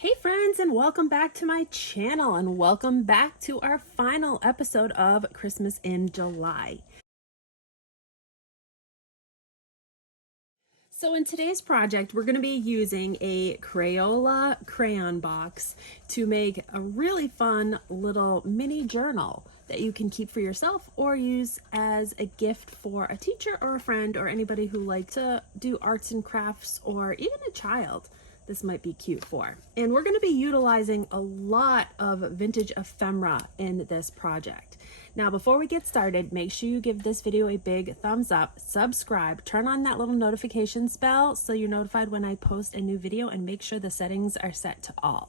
Hey friends, and welcome back to my channel, and welcome back to our final episode of Christmas in July. So in today's project, we're going to be using a Crayola crayon box to make a really fun little mini journal that you can keep for yourself or use as a gift for a teacher or a friend or anybody who likes to do arts and crafts, or even a child. This might be cute for. And we're going to be utilizing a lot of vintage ephemera in this project. Now, before we get started, make sure you give this video a big thumbs up, subscribe, turn on that little notifications bell so you're notified when I post a new video, and make sure the settings are set to all.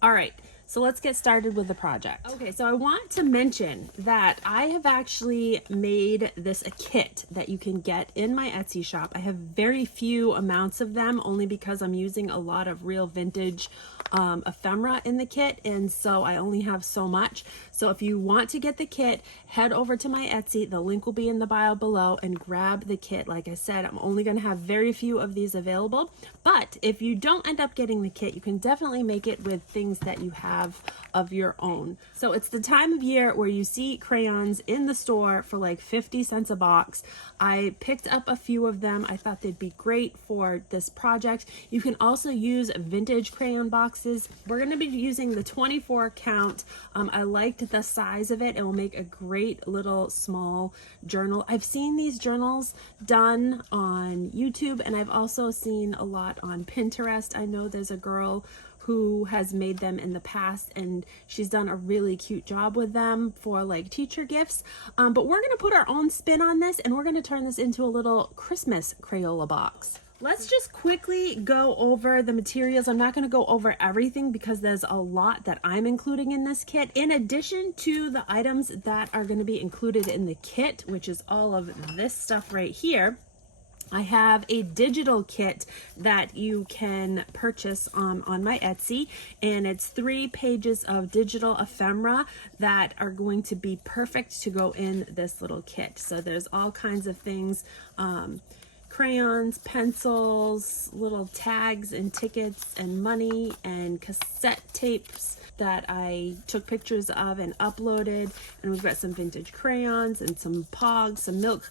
All right, so let's get started with the project. Okay, so I want to mention that I have actually made this a kit that you can get in my Etsy shop. I have very few amounts of them, only because I'm using a lot of real vintage ephemera in the kit, and so I only have so much. So if you want to get the kit, head over to my Etsy. The link will be in the bio below, and grab the kit. Like I said, I'm only going to have very few of these available, but if you don't end up getting the kit, you can definitely make it with things that you have of your own. So it's the time of year where you see crayons in the store for like 50 cents a box. I picked up a few of them. I thought they'd be great for this project. You can also use vintage crayon boxes. We're going to be using the 24 count. I liked the size of it. It will make a great little small journal. I've seen these journals done on YouTube, and I've also seen a lot on Pinterest. I know there's a girl who has made them in the past, and she's done a really cute job with them for like teacher gifts. But we're going to put our own spin on this, and we're going to turn this into a little Christmas Crayola box. Let's just quickly go over the materials. I'm not going to go over everything because there's a lot that I'm including in this kit. In addition to the items that are going to be included in the kit, which is all of this stuff right here, I have a digital kit that you can purchase on my Etsy, and it's 3 pages of digital ephemera that are going to be perfect to go in this little kit. So there's all kinds of things, crayons, pencils, little tags and tickets and money and cassette tapes that I took pictures of and uploaded. And we've got some vintage crayons and some pogs, some milk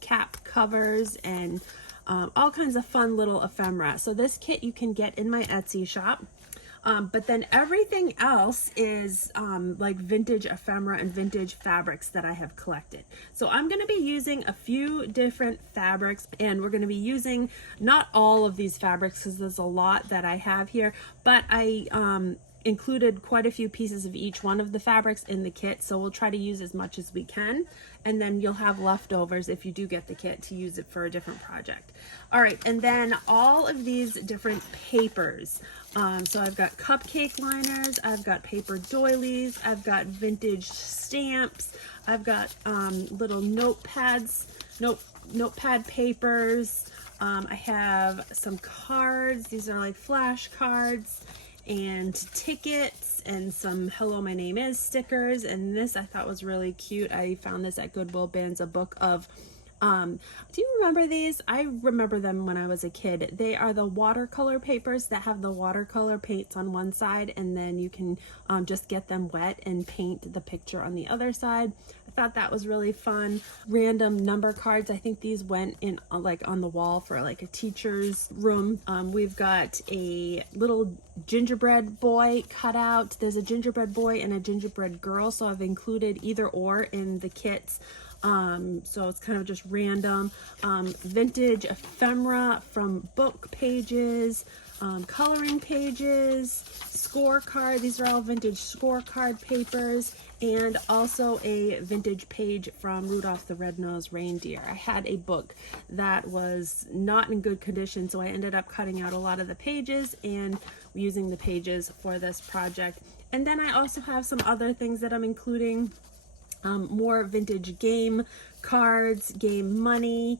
cap covers, and all kinds of fun little ephemera. So this kit you can get in my Etsy shop. But then everything else is like vintage ephemera and vintage fabrics that I have collected. So I'm going to be using a few different fabrics, and we're going to be using not all of these fabrics because there's a lot that I have here, but I included quite a few pieces of each one of the fabrics in the kit, so we'll try to use as much as we can, and then you'll have leftovers if you do get the kit to use it for a different project. All right, and then all of these different papers. So I've got cupcake liners, I've got paper doilies, I've got vintage stamps, I've got little notepads, notepad papers. I have some cards. These are like flash cards, and tickets, and some hello my name is stickers. And this I thought was really cute. I found this at Goodwill Bins, a book of do you remember these? I remember them when I was a kid. They are the watercolor papers that have the watercolor paints on one side, and then you can just get them wet and paint the picture on the other side. I thought that was really fun. Random number cards. I think these went in like on the wall for like a teacher's room. We've got a little gingerbread boy cut out. There's a gingerbread boy and a gingerbread girl, so I've included either or in the kits. So it's kind of just random. Vintage ephemera from book pages, coloring pages, scorecard. These are all vintage scorecard papers, and also a vintage page from Rudolph the Red-Nosed Reindeer. I had a book that was not in good condition, so I ended up cutting out a lot of the pages and using the pages for this project. And then I also have some other things that I'm including. More vintage game cards, game money,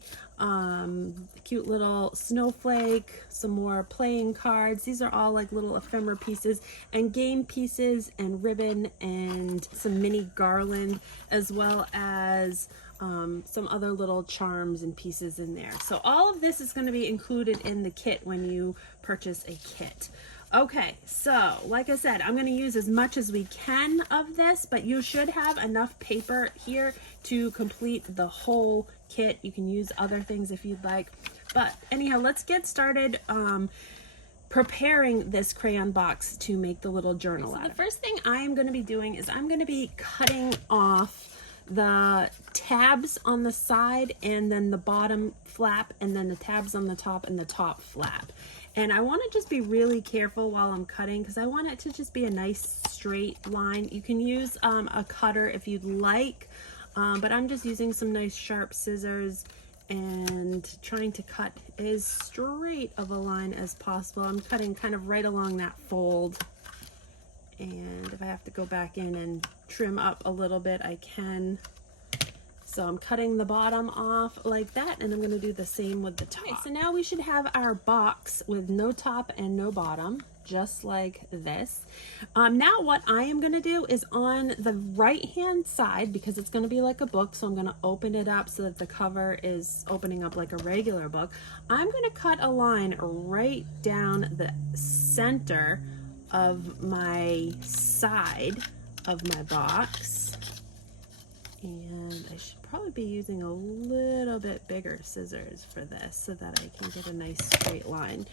cute little snowflake, some more playing cards. These are all like little ephemera pieces, and game pieces, and ribbon, and some mini garland, as well as some other little charms and pieces in there. So all of this is going to be included in the kit when you purchase a kit. Okay, so like I said, I'm going to use as much as we can of this, but you should have enough paper here to complete the whole kit. You can use other things if you'd like. But anyhow, let's get started preparing this crayon box to make the little journal out of. The first thing I am going to be doing is I'm going to be cutting off the tabs on the side and then the bottom flap and then the tabs on the top and the top flap. And I want to just be really careful while I'm cutting because I want it to just be a nice straight line. You can use a cutter if you'd like, but I'm just using some nice sharp scissors and trying to cut as straight of a line as possible. I'm cutting kind of right along that fold. And if I have to go back in and trim up a little bit, I can. So I'm cutting the bottom off like that, and I'm going to do the same with the top. Okay, so now we should have our box with no top and no bottom, just like this. Now what I am going to do is on the right hand side, because it's going to be like a book, so I'm going to open it up so that the cover is opening up like a regular book. I'm going to cut a line right down the center of my side of my box. And I should probably be using a little bit bigger scissors for this so that I can get a nice straight line.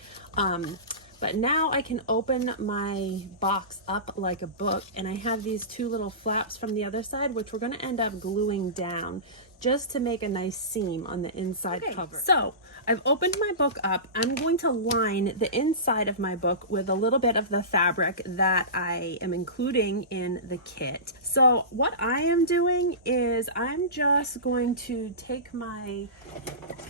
But now I can open my box up like a book, and I have these two little flaps from the other side, which we're going to end up gluing down just to make a nice seam on the inside cover. So I've opened my book up. I'm going to line the inside of my book with a little bit of the fabric that I am including in the kit. So what I am doing is I'm just going to take my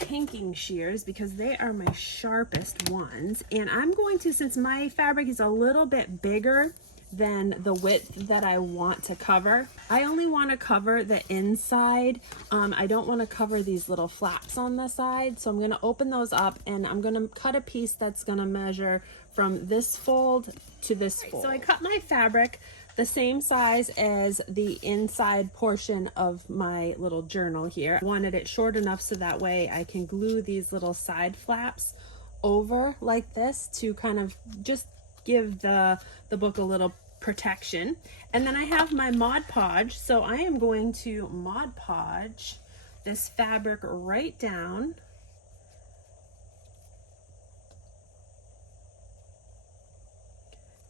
pinking shears, because they are my sharpest ones, and I'm going to, since my fabric is a little bit bigger than the width that I want to cover, I only want to cover the inside. I don't want to cover these little flaps on the side, so I'm going to open those up and I'm going to cut a piece that's going to measure from this fold to this fold. So I cut my fabric the same size as the inside portion of my little journal here. I wanted it short enough so that way I can glue these little side flaps over like this to kind of just give the book a little protection. And then I have my Mod Podge, so I am going to Mod Podge this fabric right down.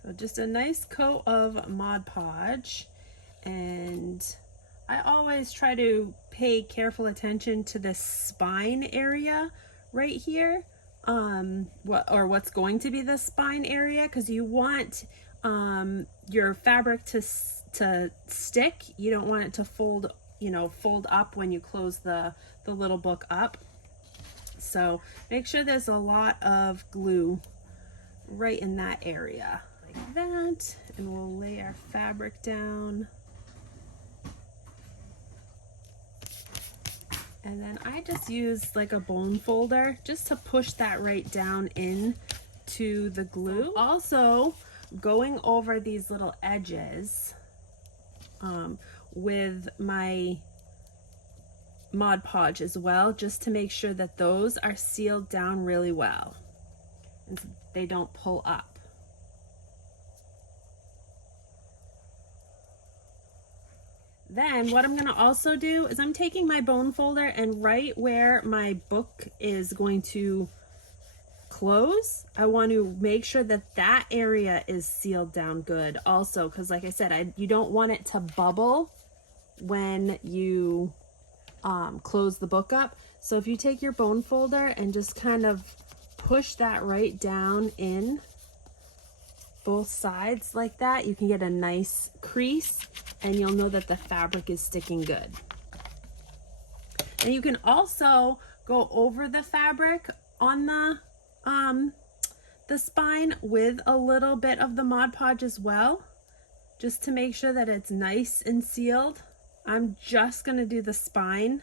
So just a nice coat of Mod Podge, and I always try to pay careful attention to this spine area right here. What's going to be the spine area, because you want your fabric to stick. You don't want it to fold up when you close the little book up. So make sure there's a lot of glue right in that area like that, and we'll lay our fabric down. And then I just use like a bone folder just to push that right down in to the glue. Also going over these little edges with my Mod Podge as well, just to make sure that those are sealed down really well and they don't pull up. Then what I'm going to also do is I'm taking my bone folder, and right where my book is going to close, I want to make sure that that area is sealed down good also, because like I said, you don't want it to bubble when you close the book up. So if you take your bone folder and just kind of push that right down in both sides like that, you can get a nice crease and you'll know that the fabric is sticking good. And you can also go over the fabric on the spine with a little bit of the Mod Podge as well, just to make sure that it's nice and sealed. I'm just going to do the spine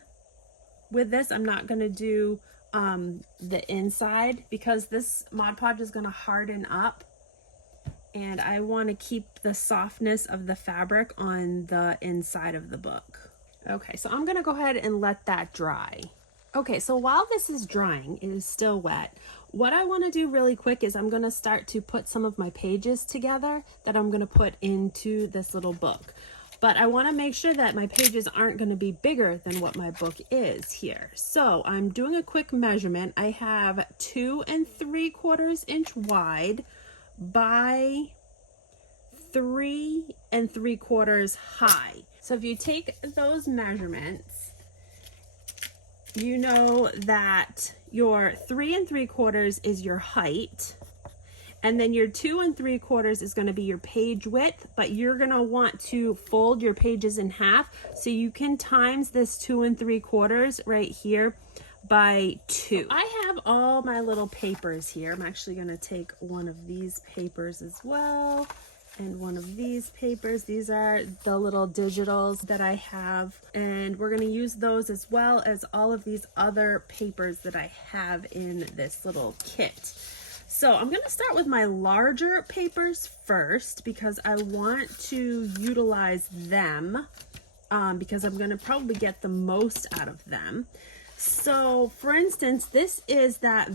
with this. I'm not going to do the inside, because this Mod Podge is going to harden up, and I want to keep the softness of the fabric on the inside of the book. Okay, so I'm going to go ahead and let that dry. Okay, so while this is drying, it is still wet. What I want to do really quick is I'm going to start to put some of my pages together that I'm going to put into this little book. But I want to make sure that my pages aren't going to be bigger than what my book is here. So I'm doing a quick measurement. I have 2 3/4 inch wide by 3 3/4 high. So if you take those measurements, you know that your 3 3/4 is your height, and then your 2 3/4 is going to be your page width, but you're going to want to fold your pages in half, so you can times this 2 3/4 right here by 2. I have all my little papers here. I'm actually going to take one of these papers as well, and one of these papers. These are the little digitals that I have, and we're going to use those as well as all of these other papers that I have in this little kit. So I'm going to start with my larger papers first because I want to utilize them because I'm going to probably get the most out of them. So for instance, this is that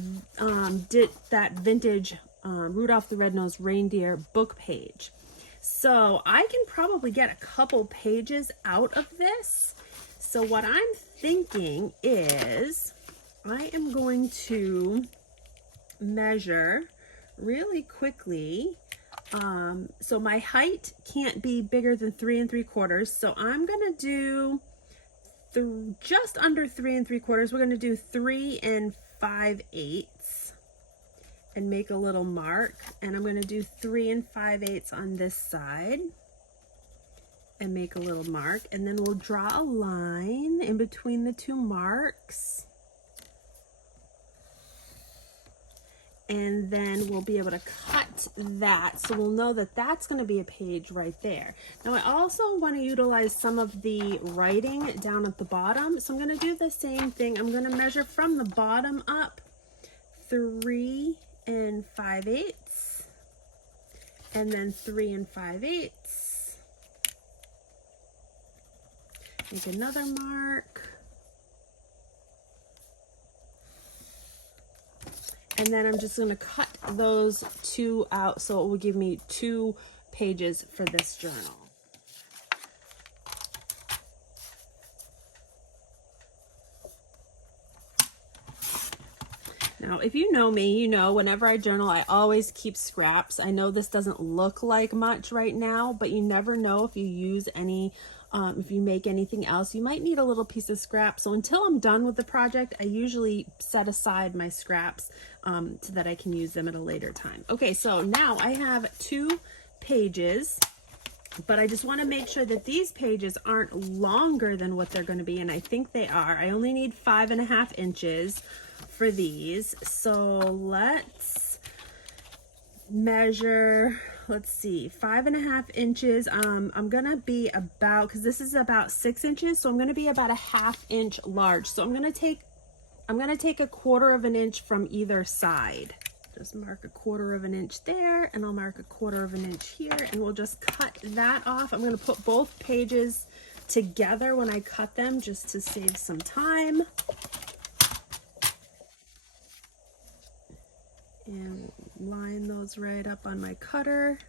vintage Rudolph the Red-Nosed Reindeer book page. So I can probably get a couple pages out of this. So what I'm thinking is I am going to measure really quickly. So my height can't be bigger than 3 3/4. So I'm going to do just under 3 3/4. We're going to do 3 5/8 and make a little mark, and I'm going to do 3 5/8 on this side and make a little mark, and then we'll draw a line in between the two marks, and then we'll be able to cut that, so we'll know that that's going to be a page right there. Now I also want to utilize some of the writing down at the bottom, so I'm going to do the same thing. I'm going to measure from the bottom up 3 5/8 and then 3 5/8. Make another mark. And then I'm just going to cut those two out so it will give me 2 pages for this journal. Now, if you know me, you know whenever I journal, I always keep scraps. I know this doesn't look like much right now, but you never know if you use any, if you make anything else, you might need a little piece of scrap. So until I'm done with the project, I usually set aside my scraps so that I can use them at a later time. Okay, so now I have 2 pages, but I just want to make sure that these pages aren't longer than what they're going to be, and I think they are. I only need 5.5 inches for these, so let's measure. Let's see, 5.5 inches. I'm gonna be about, because this is about 6 inches, so I'm gonna be about a 1/2 inch large. So I'm gonna take a 1/4 inch from either side. Just mark a 1/4 inch there, and I'll mark a 1/4 inch here, and we'll just cut that off. I'm gonna put both pages together when I cut them just to save some time. And line those right up on my cutter.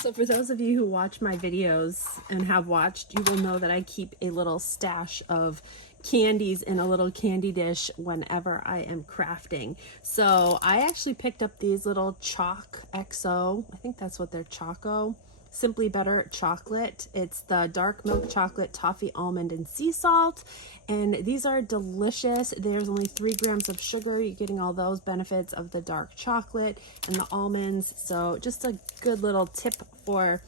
So for those of you who watch my videos and have watched, you will know that I keep a little stash of candies in a little candy dish whenever I am crafting. So I actually picked up these little Chocxo, I think that's what they're, Chocxo Simply Better chocolate. It's the dark milk chocolate, toffee, almond, and sea salt, and these are delicious. There's only 3 grams of sugar. You're getting all those benefits of the dark chocolate and the almonds. So just a good little tip for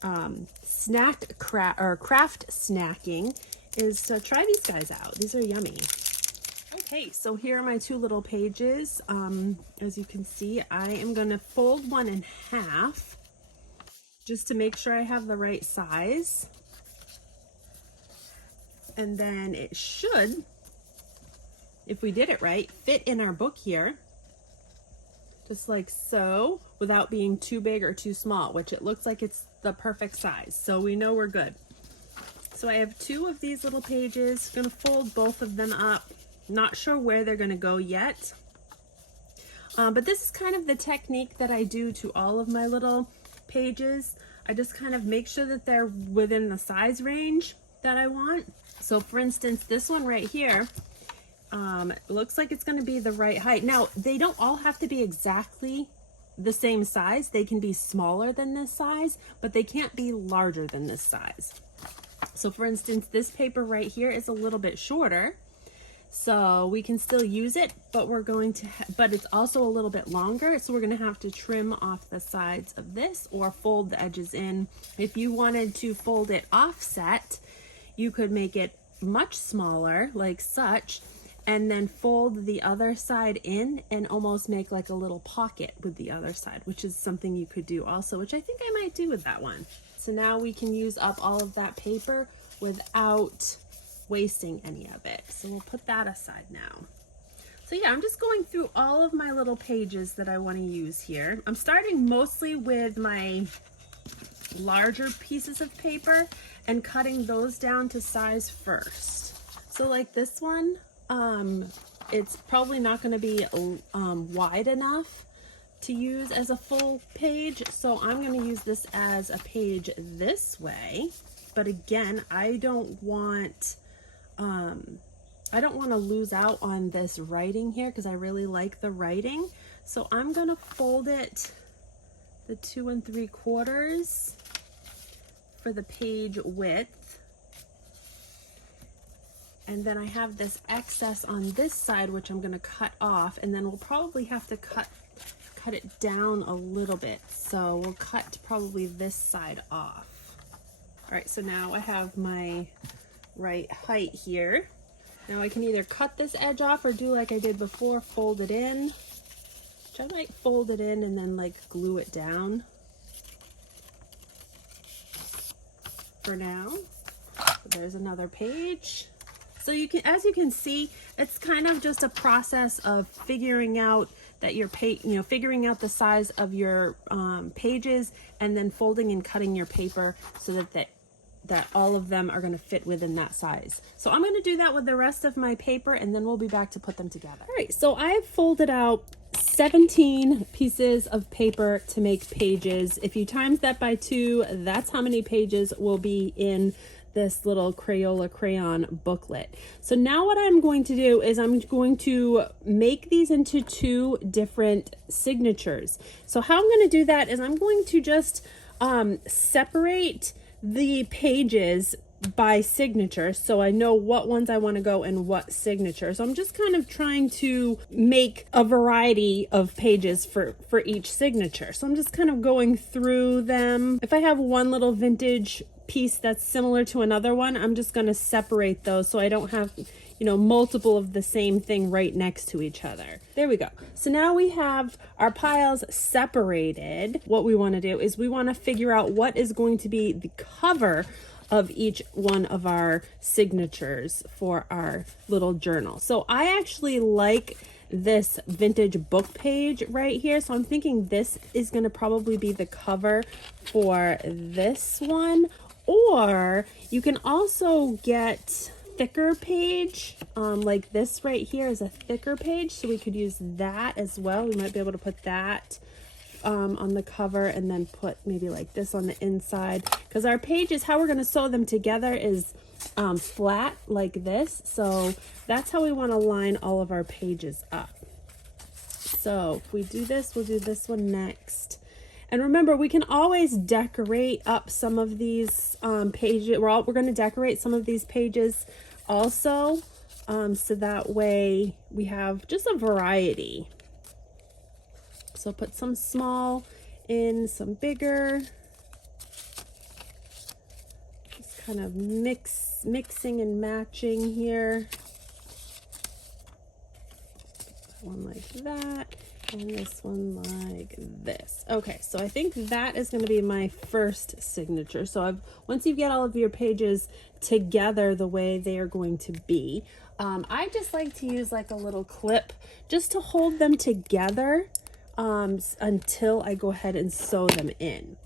craft snacking is to try these guys out. These are yummy. Okay, so here are my 2 little pages. As you can see, I am going to fold one in half just to make sure I have the right size. And then it should, if we did it right, fit in our book here. just like so, without being too big or too small, which it looks like it's the perfect size. So we know we're good. So I have 2 of these little pages. I'm gonna fold both of them up. Not sure where they're gonna go yet. But this is kind of the technique that I do to all of my little pages. I just kind of make sure that they're within the size range that I want. So for instance, this one right here, looks like it's going to be the right height. Now, they don't all have to be exactly the same size. They can be smaller than this size, but they can't be larger than this size. So for instance, this paper right here is a little bit shorter. So we can still use it, but we're going to, but it's also a little bit longer. So we're going to have to trim off the sides of this or fold the edges in. If you wanted to fold it offset, you could make it much smaller like such, and then fold the other side in and almost make like a little pocket with the other side, which is something you could do also, which I think I might do with that one. So now we can use up all of that paper without wasting any of it. So we'll put that aside now. So yeah, I'm just going through all of my little pages that I want to use here. I'm starting mostly with my larger pieces of paper and cutting those down to size first. So like this one, it's probably not going to be wide enough to use as a full page, so I'm going to use this as a page this way. But again, I don't want to lose out on this writing here because I really like the writing. So I'm going to fold it the 2 3/4 for the page width. And then I have this excess on this side, which I'm going to cut off, and then we'll probably have to cut it down a little bit. So we'll cut probably this side off. All right, so now I have my right height here. Now I can either cut this edge off or do like I did before, fold it in, which I might fold it in and then like glue it down for now. So there's another page. So you can, as you can see, it's kind of just a process of figuring out that your figuring out the size of your pages, and then folding and cutting your paper so that all of them are going to fit within that size. So I'm going to do that with the rest of my paper, and then we'll be back to put them together. All right, so I've folded out 17 pieces of paper to make pages. If you times that by 2, that's how many pages will be in this little Crayola crayon booklet. So now what I'm going to do is I'm going to make these into 2 different signatures. So how I'm going to do that is I'm going to just separate the pages by signature, so I know what ones I want to go in what signature. So I'm just kind of trying to make a variety of pages for each signature. So I'm just kind of going through them. If I have one little vintage piece that's similar to another one, I'm just going to separate those so I don't have, multiple of the same thing right next to each other. There we go. So now we have our piles separated. What we want to do is we want to figure out what is going to be the cover of each one of our signatures for our little journal. So I actually like this vintage book page right here. So I'm thinking this is going to probably be the cover for this one. Or you can also get thicker page, like this right here is a thicker page, so we could use that as well. We might be able to put that on the cover and then put maybe like this on the inside, because our pages, how we're going to sew them together is flat like this. So that's how we want to line all of our pages up. So if we do this, we'll do this one next. And remember, we can always decorate up some of these pages. We're going to decorate some of these pages also, so that way we have just a variety. So put some small in, some bigger. Just kind of mixing and matching here. One like that. And this one like this. Okay, so I think that is going to be my first signature. So once you get all of your pages together the way they are going to be, I just like to use like a little clip just to hold them together until I go ahead and sew them in.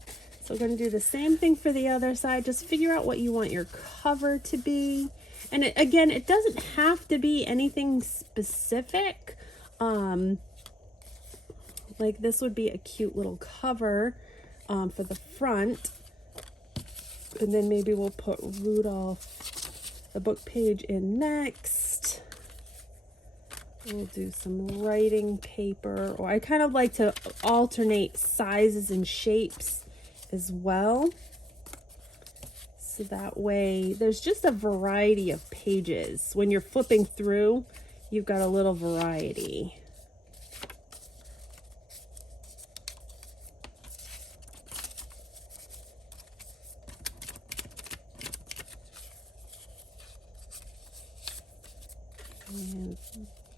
So we're going to do the same thing for the other side. Just figure out what you want your cover to be. And again, it doesn't have to be anything specific. Like this would be a cute little cover for the front. And then maybe we'll put Rudolph, the book page, in next. We'll do some writing paper, or I kind of like to alternate sizes and shapes as well. So that way there's just a variety of pages. When you're flipping through, you've got a little variety.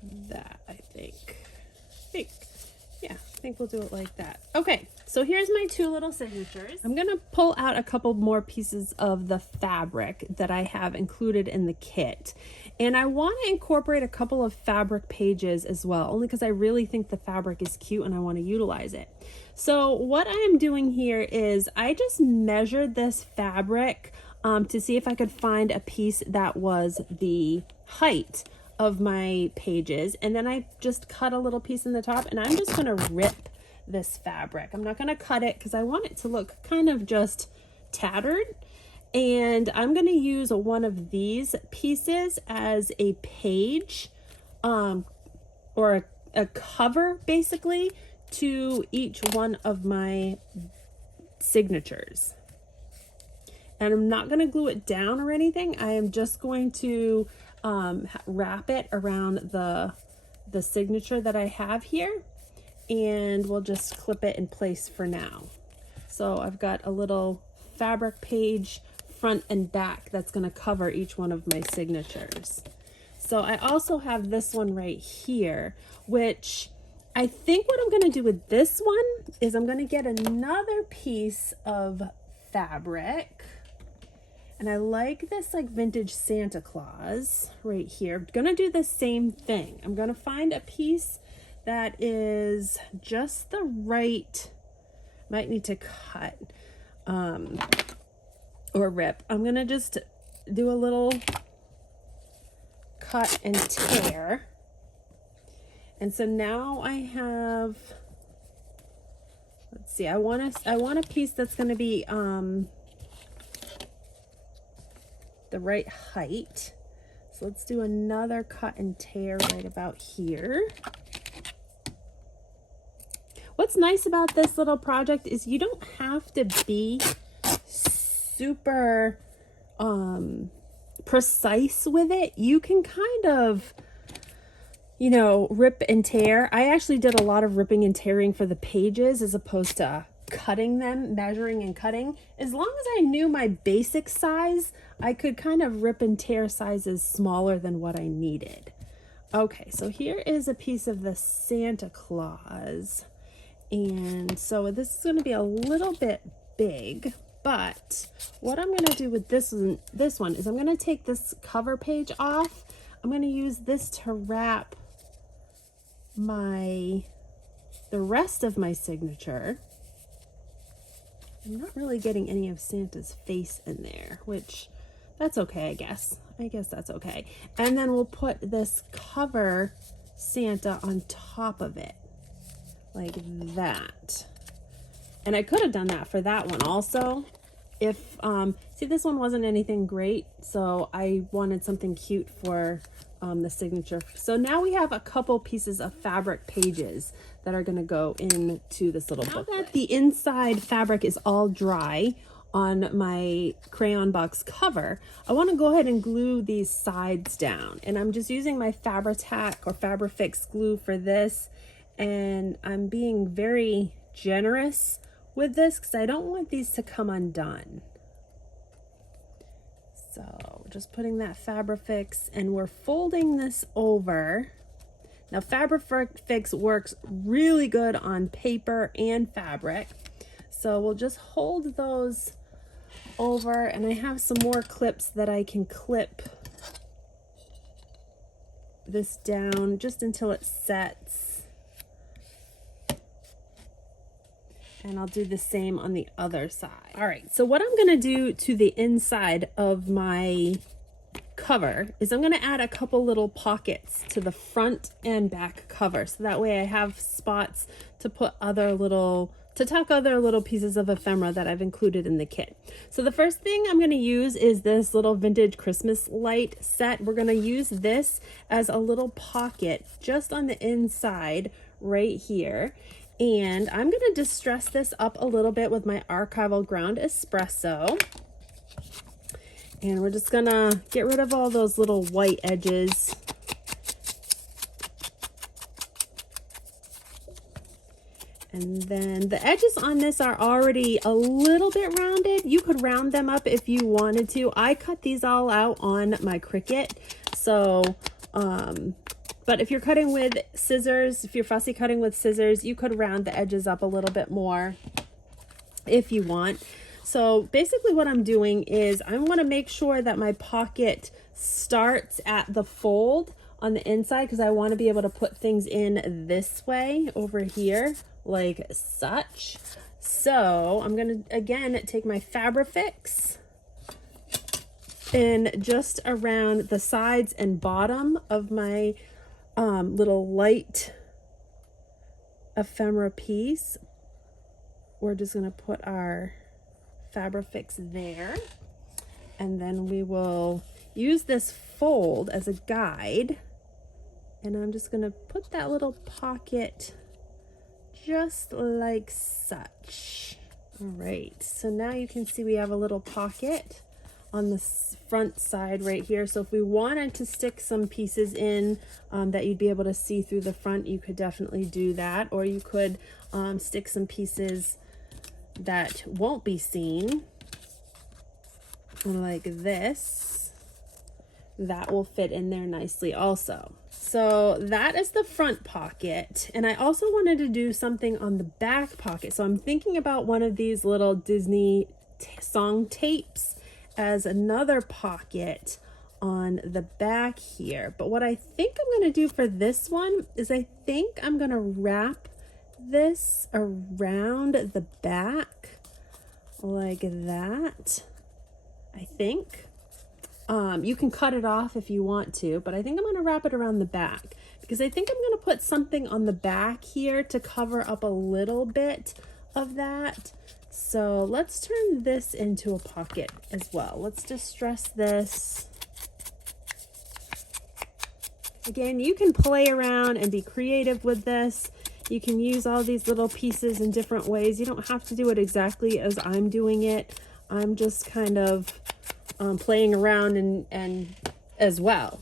And that, I think we'll do it like that. Okay, so here's my two little signatures. I'm gonna pull out a couple more pieces of the fabric that I have included in the kit. And I want to incorporate a couple of fabric pages as well, only because I really think the fabric is cute and I want to utilize it. So what I am doing here is I just measured this fabric to see if I could find a piece that was the height of my pages, and then I just cut a little piece in the top, and I'm just gonna rip this fabric. I'm not gonna cut it because I want it to look kind of just tattered, and I'm gonna use one of these pieces as a page or a cover basically to each one of my signatures. And I'm not gonna glue it down or anything. I am just going to wrap it around the signature that I have here, and we'll just clip it in place for now. So I've got a little fabric page front and back that's going to cover each one of my signatures. So I also have this one right here, which I think what I'm going to do with this one is I'm going to get another piece of fabric. And I like this like vintage Santa Claus right here. I'm gonna do the same thing. I'm gonna find a piece that is just the right, might need to cut or rip. I'm gonna just do a little cut and tear. And so now I have, let's see, I want a piece that's gonna be the right height. So let's do another cut and tear right about here. What's nice about this little project is you don't have to be super precise with it. You can kind of, you know, rip and tear. I actually did a lot of ripping and tearing for the pages as opposed to cutting them, measuring and cutting. As long as I knew my basic size, I could kind of rip and tear sizes smaller than what I needed. Okay, so here is a piece of the Santa Claus. And so this is going to be a little bit big, but what I'm going to do with this one is I'm going to take this cover page off. I'm going to use this to wrap the rest of my signature. I'm not really getting any of Santa's face in there, which that's okay, I guess. I guess that's okay. And then we'll put this cover Santa on top of it, like that. And I could have done that for that one also. If, see, this one wasn't anything great, so I wanted something cute for the signature. So now we have a couple pieces of fabric pages that are going to go into this little booklet. Now that the inside fabric is all dry on my crayon box cover, I want to go ahead and glue these sides down. And I'm just using my Fabri-Tac or Fabri-Fix glue for this. And I'm being very generous with this because I don't want these to come undone. So just putting that Fabri-Fix, and we're folding this over. Now Fabri-Fix works really good on paper and fabric. So we'll just hold those over, and I have some more clips that I can clip this down just until it sets. And I'll do the same on the other side. All right, so what I'm gonna do to the inside of my cover is I'm gonna add a couple little pockets to the front and back cover. So that way I have spots to put to tuck other little pieces of ephemera that I've included in the kit. So the first thing I'm gonna use is this little vintage Christmas light set. We're gonna use this as a little pocket just on the inside right here. And I'm going to distress this up a little bit with my archival ground espresso. And we're just going to get rid of all those little white edges. And then the edges on this are already a little bit rounded. You could round them up if you wanted to. I cut these all out on my Cricut. So, but if you're cutting with scissors, if you're fussy cutting with scissors, you could round the edges up a little bit more if you want. So basically what I'm doing is I want to make sure that my pocket starts at the fold on the inside, because I want to be able to put things in this way over here like such. So I'm going to again take my Fabrifix and just around the sides and bottom of my little light ephemera piece, we're just going to put our Fabrifix there, and then we will use this fold as a guide, and I'm just going to put that little pocket just like such. All right, so now you can see we have a little pocket on the front side right here. So if we wanted to stick some pieces in that you'd be able to see through the front, you could definitely do that. Or you could stick some pieces that won't be seen like this. That will fit in there nicely also. So that is the front pocket. And I also wanted to do something on the back pocket. So I'm thinking about one of these little Disney song tapes as another pocket on the back here. But what I think I'm going to do for this one is I think I'm going to wrap this around the back like that. I think you can cut it off if you want to, but I think I'm going to wrap it around the back because I think I'm going to put something on the back here to cover up a little bit of that. So let's turn this into a pocket as well. Let's distress this. Again, you can play around and be creative with this. You can use all these little pieces in different ways. You don't have to do it exactly as I'm doing it. I'm just kind of playing around and as well.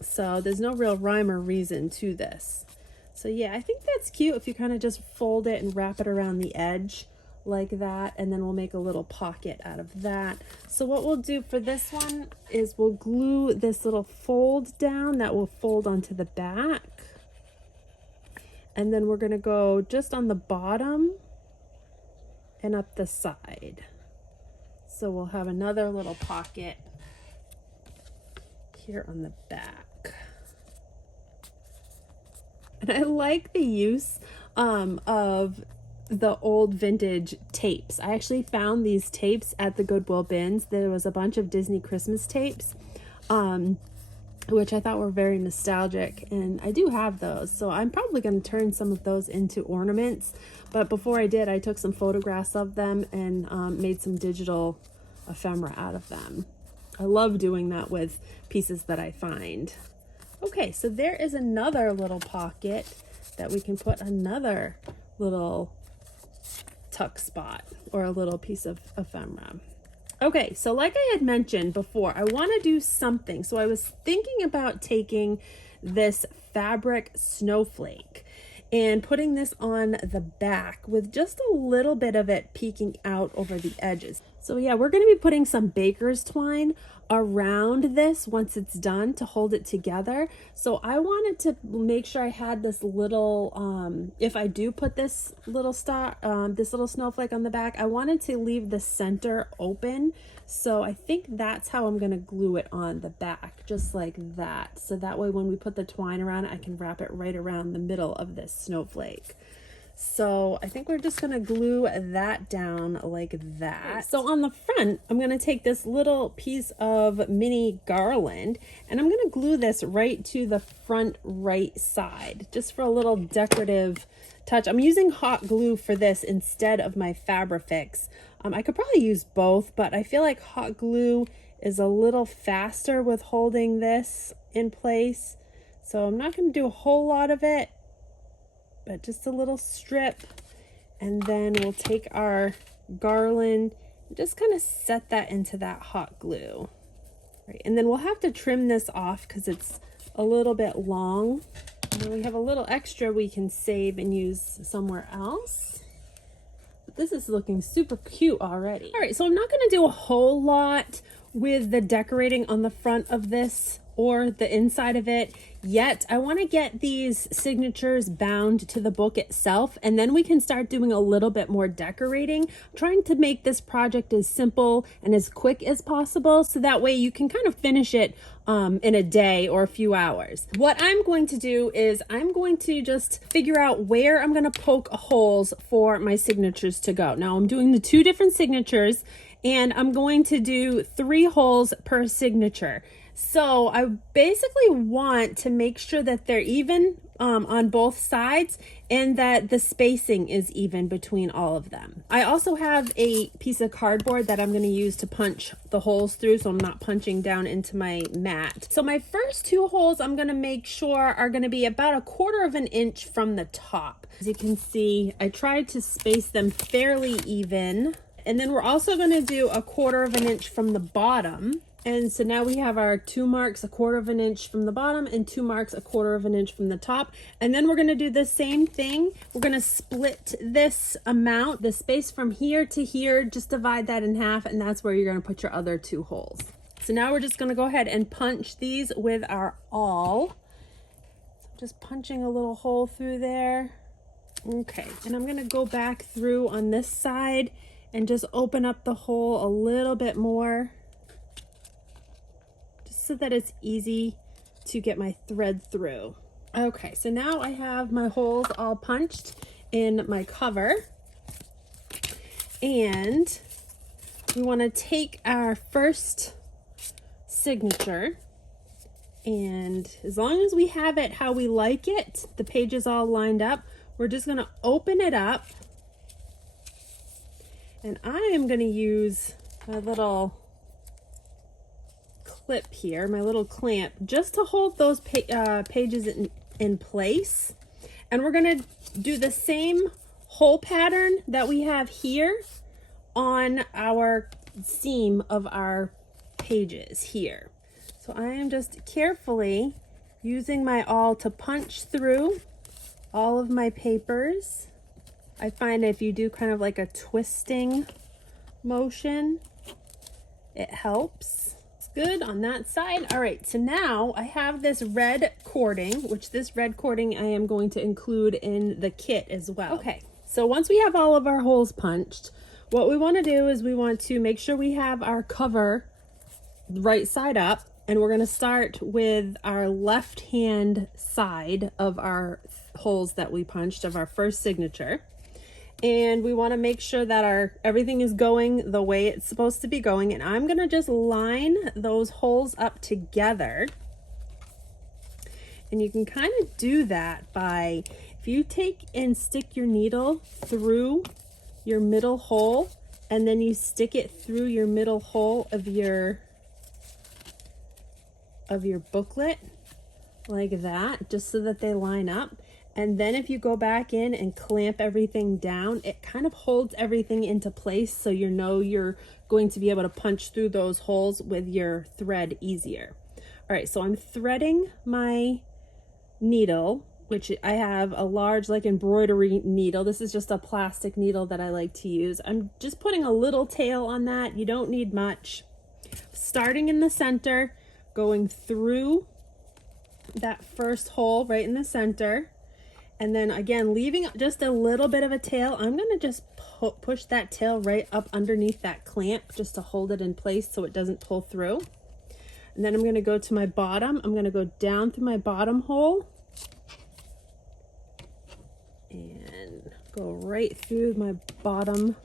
So there's no real rhyme or reason to this. So yeah, I think that's cute if you kind of just fold it and wrap it around the edge like that, and then we'll make a little pocket out of that. So what we'll do for this one is we'll glue this little fold down that will fold onto the back, and then we're going to go just on the bottom and up the side. So we'll have another little pocket here on the back. And I like the use of the old vintage tapes. I actually found these tapes at the Goodwill bins. There was a bunch of Disney Christmas tapes, which I thought were very nostalgic, and I do have those. So I'm probably going to turn some of those into ornaments. But before I did, I took some photographs of them and made some digital ephemera out of them. I love doing that with pieces that I find. Okay, so there is another little pocket that we can put another little tuck spot or a little piece of ephemera. Okay, so like I had mentioned before, I want to do something. So I was thinking about taking this fabric snowflake and putting this on the back with just a little bit of it peeking out over the edges. So yeah, we're going to be putting some baker's twine around this once it's done to hold it together. So I wanted to make sure I had this little, if I do put this little star, this little snowflake on the back, I wanted to leave the center open. So I think that's how I'm going to glue it on the back, just like that. So that way when we put the twine around it, I can wrap it right around the middle of this snowflake. So I think we're just gonna glue that down like that. So on the front, I'm gonna take this little piece of mini garland and I'm gonna glue this right to the front right side, just for a little decorative touch. I'm using hot glue for this instead of my Fabrifix. I could probably use both, but I feel like hot glue is a little faster with holding this in place. So I'm not gonna do a whole lot of it, but just a little strip, and then we'll take our garland and just kind of set that into that hot glue. Right, and then we'll have to trim this off because it's a little bit long. And then we have a little extra we can save and use somewhere else. But this is looking super cute already. All right, so I'm not going to do a whole lot with the decorating on the front of this or the inside of it yet. I want to get these signatures bound to the book itself, and then we can start doing a little bit more decorating. I'm trying to make this project as simple and as quick as possible, so that way you can kind of finish it in a day or a few hours. What I'm going to do is I'm going to just figure out where I'm going to poke holes for my signatures to go. Now I'm doing the 2 different signatures, and I'm going to do 3 holes per signature. So I basically want to make sure that they're even on both sides and that the spacing is even between all of them. I also have a piece of cardboard that I'm going to use to punch the holes through, so I'm not punching down into my mat. So my first 2 holes I'm going to make sure are going to be about 1/4 of an inch from the top. As you can see, I tried to space them fairly even. And then we're also going to do 1/4 of an inch from the bottom. And so now we have our 2 marks 1/4 of an inch from the bottom and 2 marks 1/4 of an inch from the top. And then we're going to do the same thing. We're going to split this amount, the space from here to here, just divide that in half, and that's where you're going to put your other 2 holes. So now we're just going to go ahead and punch these with our awl. So just punching a little hole through there. Okay, and I'm going to go back through on this side and just open up the hole a little bit more, just so that it's easy to get my thread through. Okay, so now I have my holes all punched in my cover, and we want to take our first signature, and as long as we have it how we like it, the pages all lined up, we're just going to open it up. And I am going to use my little clip here, my little clamp, just to hold those pages in place. And we're going to do the same hole pattern that we have here on our seam of our pages here. So I am just carefully using my awl to punch through all of my papers. I find if you do kind of like a twisting motion, it helps. It's good on that side. All right, so now I have this red cording, which this red cording I am going to include in the kit as well. Okay, so once we have all of our holes punched, what we want to do is we want to make sure we have our cover right side up, and we're going to start with our left hand side of our holes that we punched of our first signature. And we want to make sure that everything is going the way it's supposed to be going. And I'm going to just line those holes up together. And you can kind of do that by, if you take and stick your needle through your middle hole, and then you stick it through your middle hole of your booklet like that, just so that they line up. And then if you go back in and clamp everything down, it kind of holds everything into place, so you know you're going to be able to punch through those holes with your thread easier. All right, so I'm threading my needle, which I have a large like embroidery needle. This is just a plastic needle that I like to use. I'm just putting a little tail on that. You don't need much. Starting in the center, going through that first hole right in the center. And then again, leaving just a little bit of a tail. I'm going to just push that tail right up underneath that clamp just to hold it in place so it doesn't pull through. And then I'm going to go to my bottom. I'm going to go down through my bottom hole and Go right through my bottom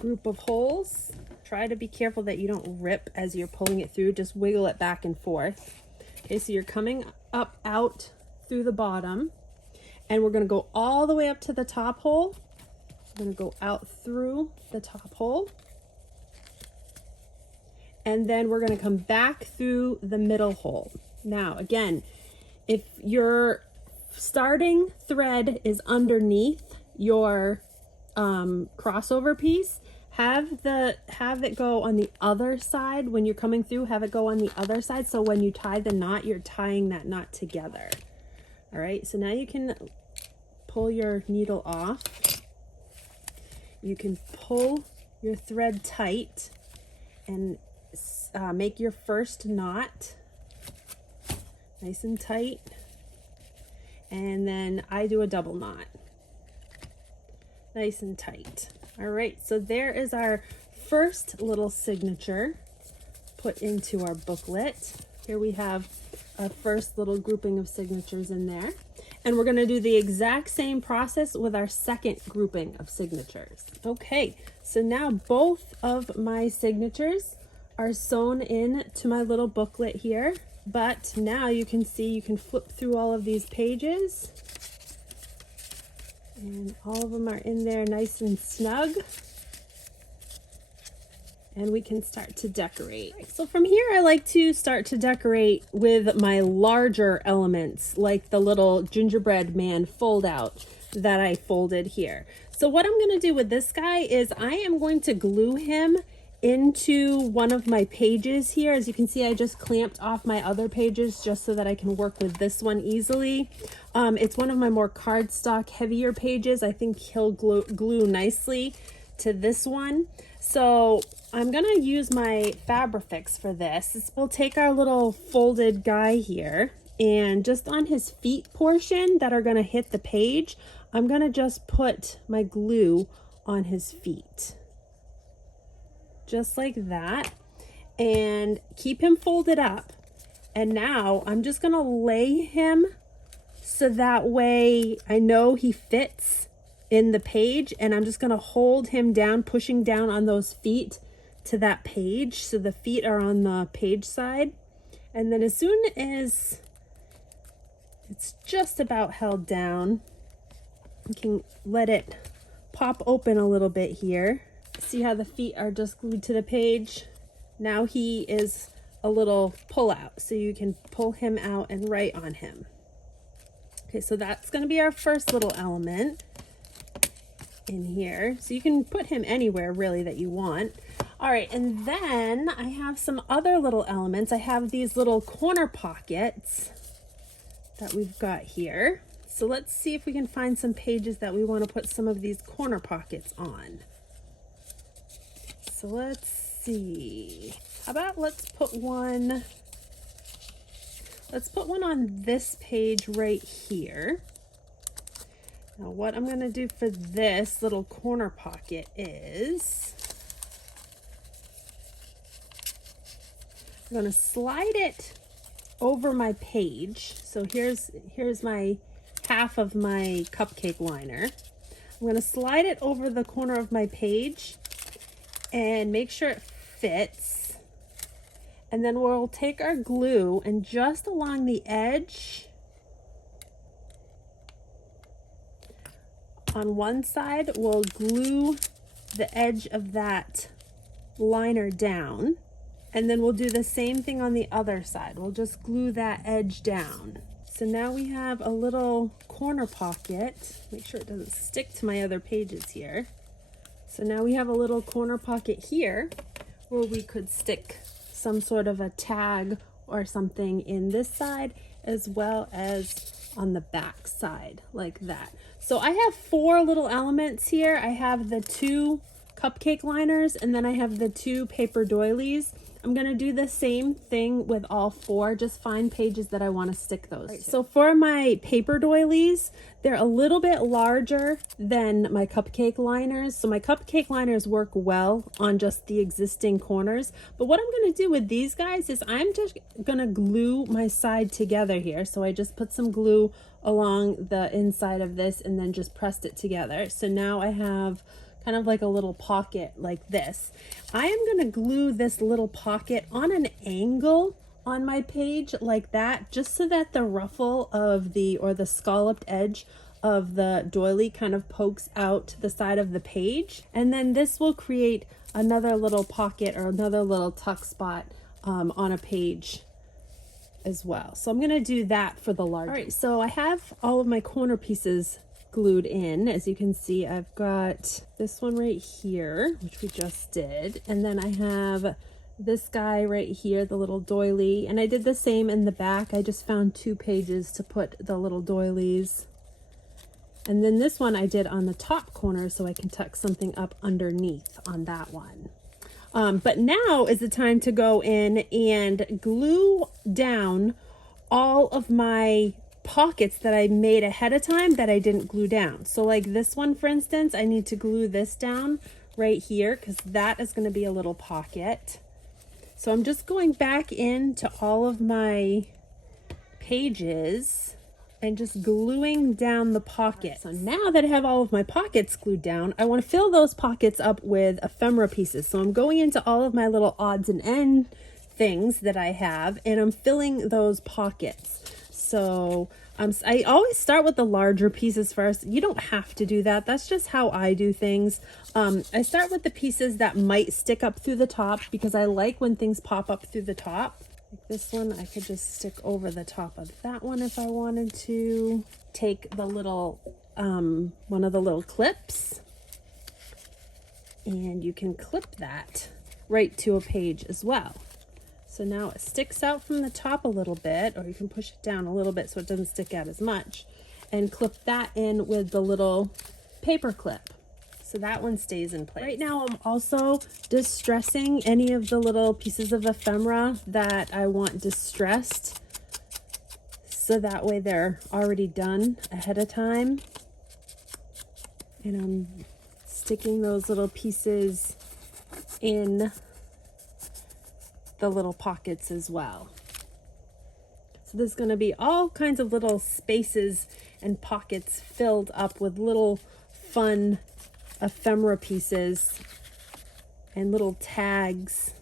group of holes. Try to be careful that you don't rip as you're pulling it through. Just wiggle it back and forth. Okay, so you're coming up out through the bottom, and we're going to go all the way up to the top hole. We're going to go out through the top hole, and then we're going to come back through the middle hole. Now again, if your starting thread is underneath your crossover piece, have it go on the other side. When you're coming through, have it go on the other side, so when you tie the knot, you're tying that knot together. All right, so now you can pull your needle off. You can pull your thread tight and make your first knot nice and tight, and then I do a double knot, nice and tight. All right, so there is our first little signature put into our booklet. Here we have our first little grouping of signatures in there. And we're going to do the exact same process with our second grouping of signatures. Okay, so now both of my signatures are sewn in to my little booklet here. But now you can see, you can flip through all of these pages. And all of them are in there nice and snug. And we can start to decorate. So from here, I like to start to decorate with my larger elements, like the little gingerbread man fold out that I folded here. So what I'm gonna do with this guy is I am going to glue him into one of my pages here. As you can see, I just clamped off my other pages just so that I can work with this one easily. It's one of my more cardstock heavier pages. I think he'll glue nicely to this one. So I'm gonna use my Fabrifix for this. We'll take our little folded guy here, and just on his feet portion that are gonna hit the page, I'm gonna just put my glue on his feet. Just like that, and keep him folded up. And now I'm just gonna lay him so that way I know he fits in the page, and I'm just gonna hold him down, pushing down on those feet to that page, so the feet are on the page side. And then as soon as it's just about held down, you can let it pop open a little bit here. See how the feet are just glued to the page? Now he is a little pull out, so you can pull him out and write on him. Okay, so that's going to be our first little element in here. So you can put him anywhere really that you want. All right, and then I have some other little elements. I have these little corner pockets that we've got here. So let's see if we can find some pages that we want to put some of these corner pockets on. So let's see. How about let's put one on this page right here. Now what I'm going to do for this little corner pocket is I'm going to slide it over my page. So here's my half of my cupcake liner. I'm going to slide it over the corner of my page and make sure it fits. And then we'll take our glue and just along the edge on one side, we'll glue the edge of that liner down. And then we'll do the same thing on the other side. We'll just glue that edge down. So now we have a little corner pocket. Make sure it doesn't stick to my other pages here. So now we have a little corner pocket here where we could stick some sort of a tag or something in this side as well as on the back side like that. So I have 4 little elements here. I have the 2 cupcake liners, and then I have the 2 paper doilies. I'm gonna do the same thing with all 4, just find pages that I want to stick those to. So for my paper doilies, they're a little bit larger than my cupcake liners. So my cupcake liners work well on just the existing corners. But what I'm gonna do with these guys is I'm just gonna glue my side together here. So I just put some glue along the inside of this and then just pressed it together. So now I have kind of like a little pocket like this. I am going to glue this little pocket on an angle on my page like that, just so that the ruffle of the, or the scalloped edge of the doily kind of pokes out to the side of the page. And then this will create another little pocket or another little tuck spot on a page as well. So I'm going to do that for the large. All right, so I have all of my corner pieces glued in. As you can see, I've got this one right here, which we just did, and then I have this guy right here, the little doily, and I did the same in the back. I just found 2 pages to put the little doilies, and then this one I did on the top corner so I can tuck something up underneath on that one. But now is the time to go in and glue down all of my pockets that I made ahead of time that I didn't glue down. So like this one, for instance, I need to glue this down right here because that is going to be a little pocket. So I'm just going back into all of my pages and just gluing down the pocket. So now that I have all of my pockets glued down, I want to fill those pockets up with ephemera pieces. So I'm going into all of my little odds and end things that I have, and I'm filling those pockets. So I always start with the larger pieces first. You don't have to do that. That's just how I do things. I start with the pieces that might stick up through the top because I like when things pop up through the top. Like this one, I could just stick over the top of that one if I wanted to. Take the little, one of the little clips, and you can clip that right to a page as well. So now it sticks out from the top a little bit, or you can push it down a little bit so it doesn't stick out as much, and clip that in with the little paper clip. So that one stays in place. Right now I'm also distressing any of the little pieces of ephemera that I want distressed. So that way they're already done ahead of time. And I'm sticking those little pieces in the little pockets as well. So there's going to be all kinds of little spaces and pockets filled up with little fun ephemera pieces and little tags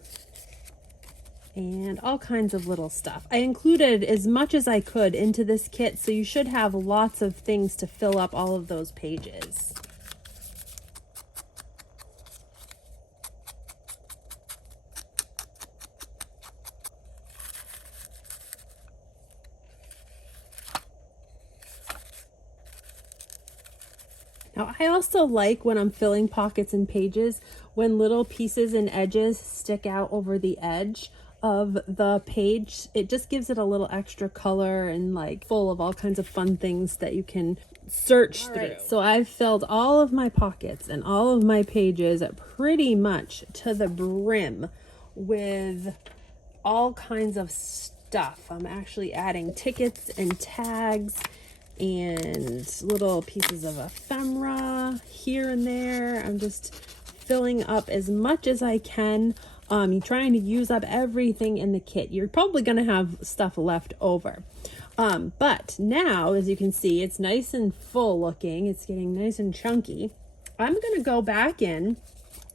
and all kinds of little stuff. I included as much as I could into this kit, so you should have lots of things to fill up all of those pages. Now, I also like when I'm filling pockets and pages when little pieces and edges stick out over the edge of the page. It just gives it a little extra color and like full of all kinds of fun things that you can search through. Right, so I've filled all of my pockets and all of my pages pretty much to the brim with all kinds of stuff. I'm actually adding tickets and tags and little pieces of ephemera here and there. I'm just filling up as much as I can. You're trying to use up everything in the kit. You're probably going to have stuff left over. But now, as you can see, it's nice and full looking. It's getting nice and chunky. I'm going to go back in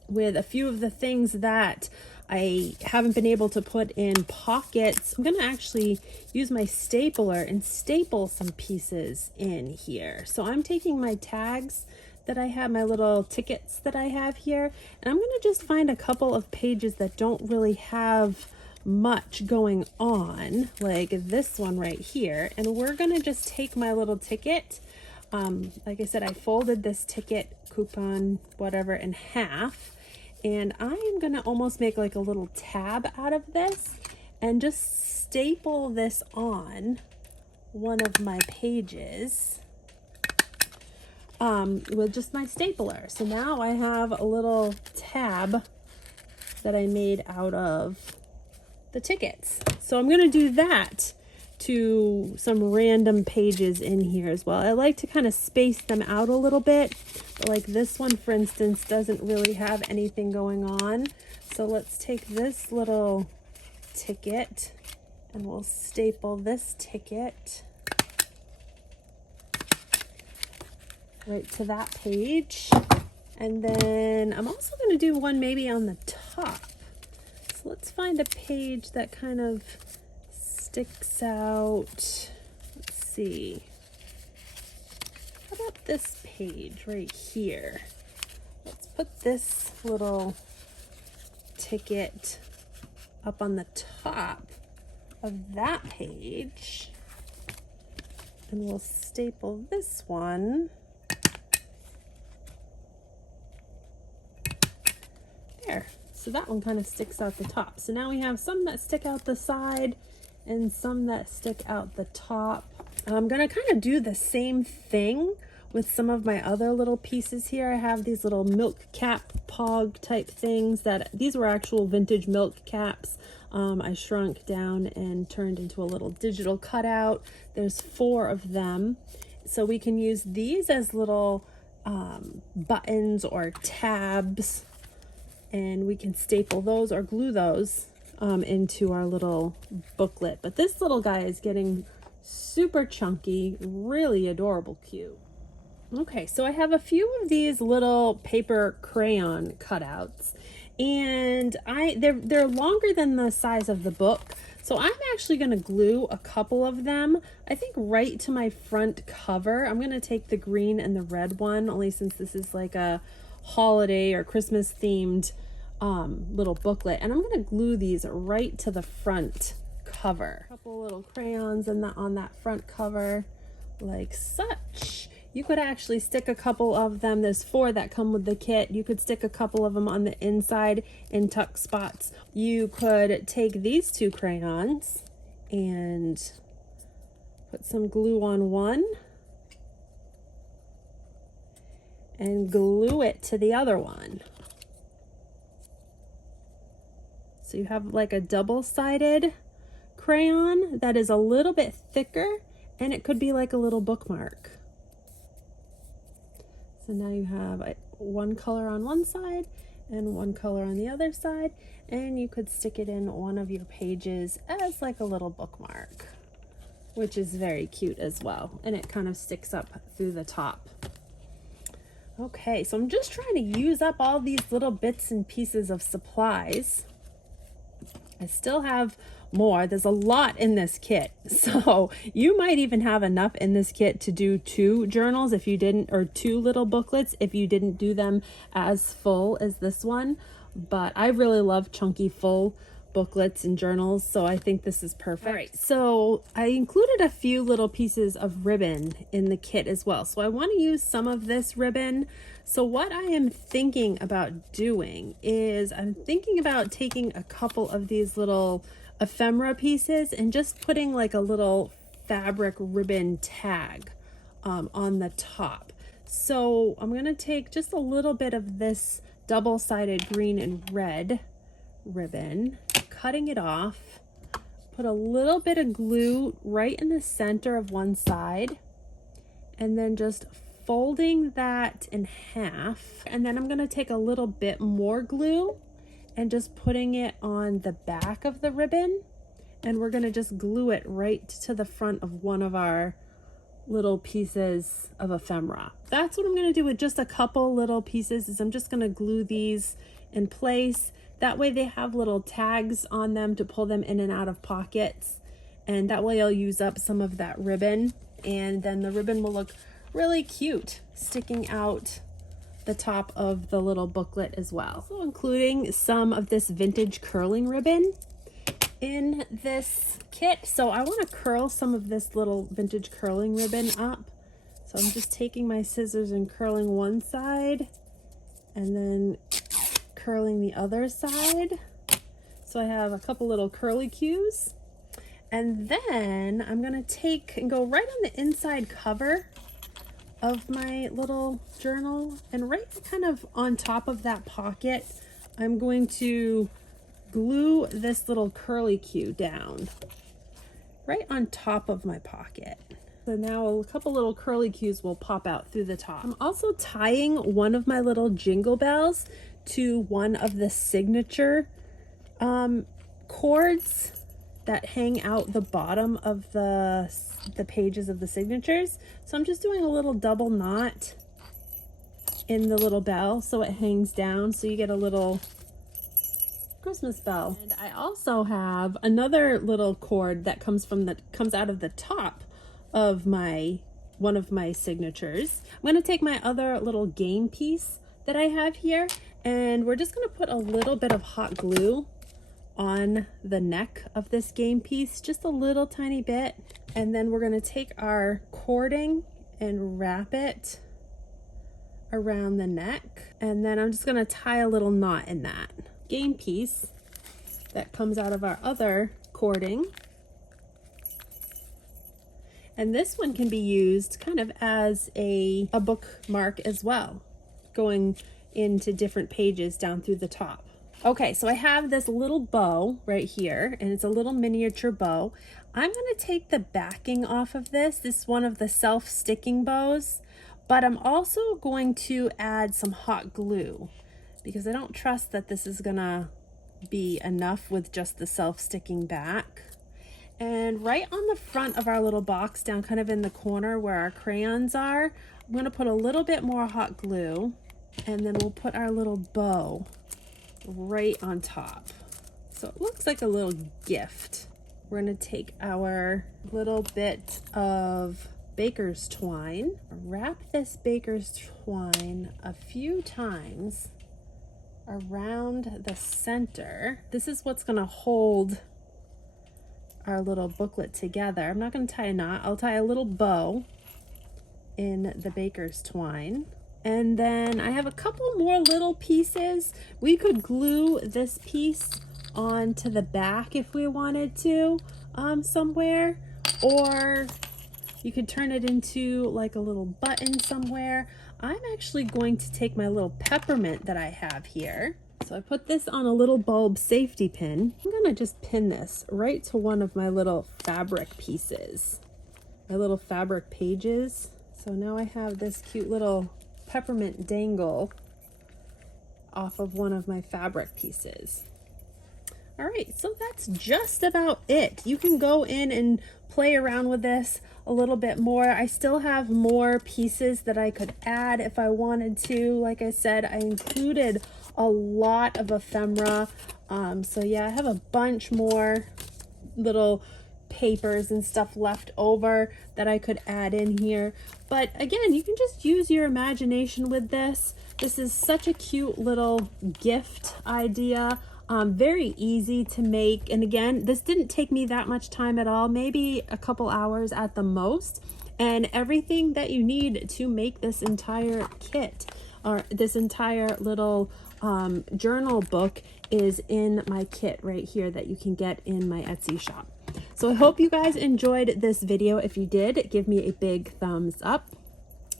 with a few of the things that I haven't been able to put in pockets. I'm going to actually use my stapler and staple some pieces in here. So I'm taking my tags that I have, my little tickets that I have here, and I'm going to just find a couple of pages that don't really have much going on, like this one right here, and we're going to just take my little ticket. Like I said, I folded this ticket, coupon, whatever, in half, and I am going to almost make like a little tab out of this and just staple this on one of my pages with just my stapler. So now I have a little tab that I made out of the tickets. So I'm gonna do that to some random pages in here as well. I like to kind of space them out a little bit, but like this one, for instance, doesn't really have anything going on. So let's take this little ticket and we'll staple this ticket right to that page. And then I'm also going to do one maybe on the top. So let's find a page that kind of sticks out. Let's see. How about this page right here? Let's put this little ticket up on the top of that page. And we'll staple this one. There. So that one kind of sticks out the top. So now we have some that stick out the side and some that stick out the top. I'm going to kind of do the same thing with some of my other little pieces here. I have these little milk cap pog type things that these were actual vintage milk caps. I shrunk down and turned into a little digital cutout. There's 4 of them. So we can use these as little buttons or tabs, and we can staple those or glue those into our little booklet. But this little guy is getting super chunky, really adorable cute. Okay, so I have a few of these little paper crayon cutouts, and they're longer than the size of the book. So I'm actually going to glue a couple of them, I think right to my front cover. I'm going to take the green and the red one, only since this is like a holiday or Christmas themed little booklet, and I'm going to glue these right to the front cover. A couple little crayons on that front cover like such. You could actually stick a couple of them. There's 4 that come with the kit. You could stick a couple of them on the inside in tuck spots. You could take these 2 crayons and put some glue on one and glue it to the other one. So you have like a double-sided crayon that is a little bit thicker, and it could be like a little bookmark. So now you have one color on one side and one color on the other side, and you could stick it in one of your pages as like a little bookmark, which is very cute as well, and it kind of sticks up through the top. Okay, so I'm just trying to use up all these little bits and pieces of supplies. I still have more. There's a lot in this kit, so you might even have enough in this kit to do 2 journals if you didn't, or 2 little booklets if you didn't do them as full as this one. But I really love chunky full booklets and journals, so I think this is perfect. All right, so I included a few little pieces of ribbon in the kit as well, so I want to use some of this ribbon. So what I am thinking about doing is I'm thinking about taking a couple of these little ephemera pieces and just putting like a little fabric ribbon tag on the top. So I'm going to take just a little bit of this double-sided green and red ribbon, cutting it off, put a little bit of glue right in the center of one side, and then just folding that in half. And then I'm going to take a little bit more glue and just putting it on the back of the ribbon, and we're going to just glue it right to the front of one of our little pieces of ephemera. That's what I'm going to do with just a couple little pieces, is I'm just going to glue these in place. That way they have little tags on them to pull them in and out of pockets, and that way I'll use up some of that ribbon, and then the ribbon will look really cute sticking out the top of the little booklet as well. Also including some of this vintage curling ribbon in this kit. So I want to curl some of this little vintage curling ribbon up. So I'm just taking my scissors and curling one side and then curling the other side. So I have a couple little curly cues. And then I'm going to take and go right on the inside cover of my little journal, and right kind of on top of that pocket, I'm going to glue this little curlicue down right on top of my pocket. So now a couple little curlicues will pop out through the top. I'm also tying one of my little jingle bells to one of the signature cords that hang out the bottom of the pages of the signatures. So I'm just doing a little double knot in the little bell so it hangs down, so you get a little Christmas bell. And I also have another little cord that comes out of the top of one of my signatures. I'm going to take my other little game piece that I have here, and we're just going to put a little bit of hot glue on the neck of this game piece, just a little tiny bit, and then we're going to take our cording and wrap it around the neck, and then I'm just going to tie a little knot in that game piece that comes out of our other cording. And this one can be used kind of as a bookmark as well, going into different pages down through the top. Okay, so I have this little bow right here, and it's a little miniature bow. I'm going to take the backing off of this. This is one of the self-sticking bows, but I'm also going to add some hot glue because I don't trust that this is gonna be enough with just the self-sticking back. And right on the front of our little box, down kind of in the corner where our crayons are, I'm gonna put a little bit more hot glue, and then we'll put our little bow right on top. So it looks like a little gift. We're gonna take our little bit of baker's twine, wrap this baker's twine a few times around the center. This is what's gonna hold our little booklet together. I'm not gonna tie a knot. I'll tie a little bow in the baker's twine. And then I have a couple more little pieces. We could glue this piece onto the back if we wanted to, somewhere, or you could turn it into like a little button somewhere. I'm actually going to take my little peppermint that I have here. So I put this on a little bulb safety pin. I'm gonna just pin this right to one of my little fabric pieces, my little fabric pages. So now I have this cute little peppermint dangle off of one of my fabric pieces. All right, so that's just about it. You can go in and play around with this a little bit more. I still have more pieces that I could add if I wanted to. Like I said, I included a lot of ephemera. So yeah, I have a bunch more little papers and stuff left over that I could add in here. But again, you can just use your imagination with this. This is such a cute little gift idea. Very easy to make, and again, this didn't take me that much time at all, maybe a couple hours at the most, and everything that you need to make this entire kit or this entire little journal book is in my kit right here that you can get in my Etsy shop. So I hope you guys enjoyed this video. If you did, give me a big thumbs up.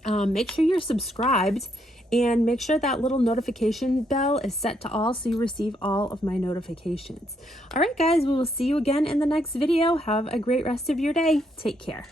Make sure you're subscribed, and make sure that little notification bell is set to all so you receive all of my notifications. All right, guys, we will see you again in the next video. Have a great rest of your day. Take care.